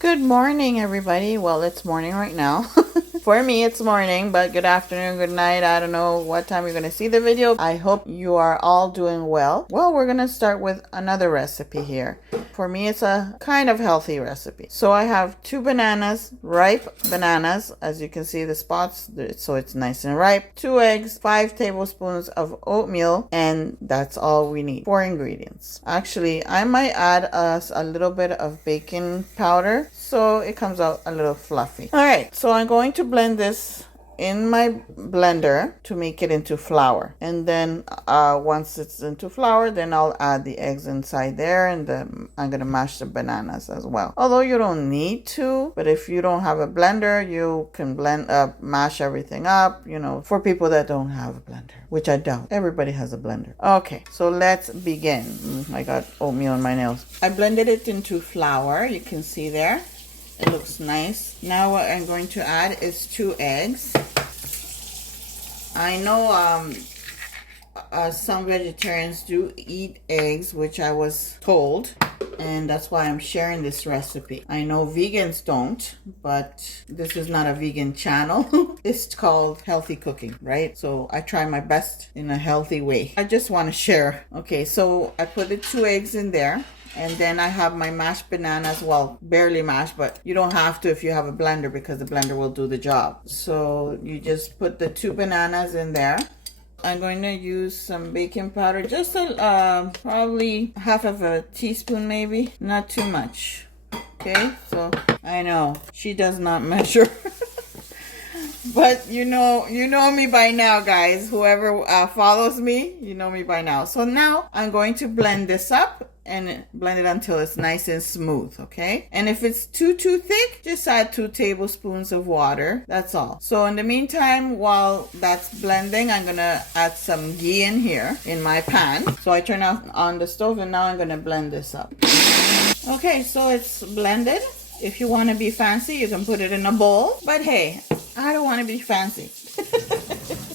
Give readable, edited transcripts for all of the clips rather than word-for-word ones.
Good morning, everybody. Well, it's morning right now. For me, it's morning, but good afternoon, good night. I don't know what time you're going to see the video. I hope you are all doing well. Well, we're going to start with another recipe here. For me, it's a kind of healthy recipe. So I have 2 bananas, ripe bananas. As you can see, the spots, so it's nice and ripe. 2 eggs, 5 tablespoons of oatmeal, and that's all we need. 4 ingredients. Actually, I might add a little bit of baking powder so it comes out a little fluffy. All right, so I'm going to blend this in my blender to make it into flour, and then once it's into flour, then I'll add the eggs inside there, and I'm gonna mash the bananas as well. Although you don't need to, but if you don't have a blender, you can mash everything up, you know, for people that don't have a blender, which I doubt. Everybody has a blender. Okay, so let's begin. I got oatmeal in my nails. I blended it into flour, you can see there. It looks nice. Now what I'm going to add is 2 eggs. I know some vegetarians do eat eggs, which I was told, and that's why I'm sharing this recipe. I know vegans don't, but this is not a vegan channel. It's called healthy cooking, right? So I try my best in a healthy way. I just want to share. Okay, so I put the 2 eggs in there. And then I have my mashed bananas, well, barely mashed, but you don't have to if you have a blender because the blender will do the job. So you just put the 2 bananas in there. I'm going to use some baking powder, just probably half of a teaspoon maybe, not too much. Okay, so I know she does not measure. But you know me by now, guys. Whoever follows me, you know me by now. So now I'm going to blend this up and blend it until it's nice and smooth, okay? And if it's too thick, just add 2 tablespoons of water. That's all. So in the meantime, while that's blending, I'm gonna add some ghee in here in my pan. So I turn on the stove, and now I'm gonna blend this up. Okay, so it's blended. If you want to be fancy, you can put it in a bowl. But hey, I don't want to be fancy.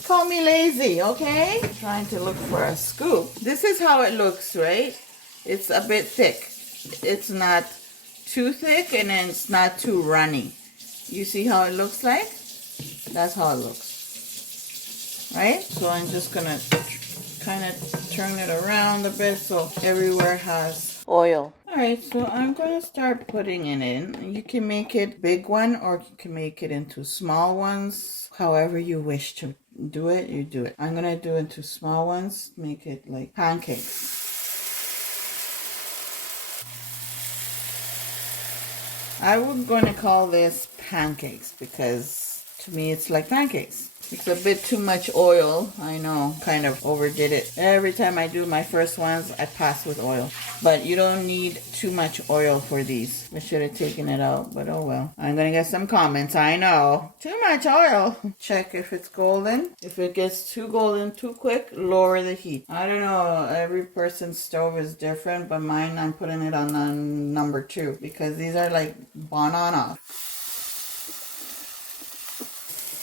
Call me lazy, okay? Trying to look for a scoop. This is how it looks, right? It's a bit thick. It's not too thick, and then it's not too runny. You see how it looks like? That's how it looks. Right? So I'm just gonna kind of turn it around a bit so everywhere has oil. Alright, so I'm going to start putting it in. You can make it big one, or you can make it into small ones. However you wish to do it, you do it. I'm going to do it into small ones, make it like pancakes. I was going to call this pancakes because to me it's like pancakes. It's a bit too much oil. I know, kind of overdid it. Every time I do my first ones, I pass with oil. But you don't need too much oil for these. I should have taken it out, but oh well. I'm going to get some comments. I know. Too much oil. Check if it's golden. If it gets too golden too quick, lower the heat. I don't know. Every person's stove is different, but mine, I'm putting it on number 2 because these are like banana.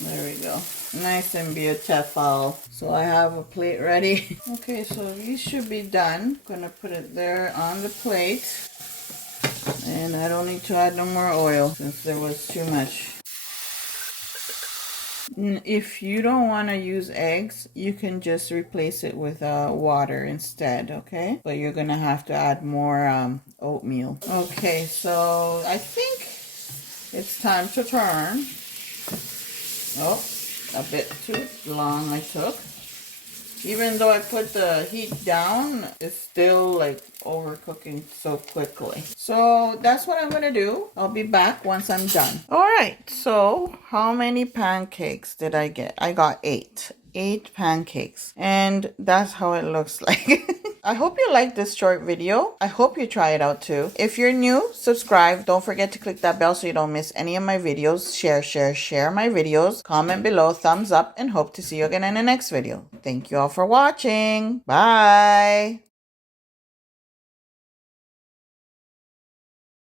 There we go. Nice and beautiful. So I have a plate ready. Okay, so these should be done. I'm gonna put it there on the plate. And I don't need to add no more oil since there was too much. If you don't want to use eggs, you can just replace it with water instead, okay? But you're gonna have to add more oatmeal. Okay, so I think it's time to turn. Oh, a bit too long I took. Even though I put the heat down, it's still like overcooking so quickly. So that's what I'm gonna do. I'll be back once I'm done. All right, so how many pancakes did I get? I got 8. 8 pancakes, and that's how it looks like. I hope you liked this short video. I hope you try it out too. If you're new, subscribe. Don't forget to click that bell so you don't miss any of my videos. Share my videos. Comment below, thumbs up, and hope to see you again in the next video. Thank you all for watching. Bye.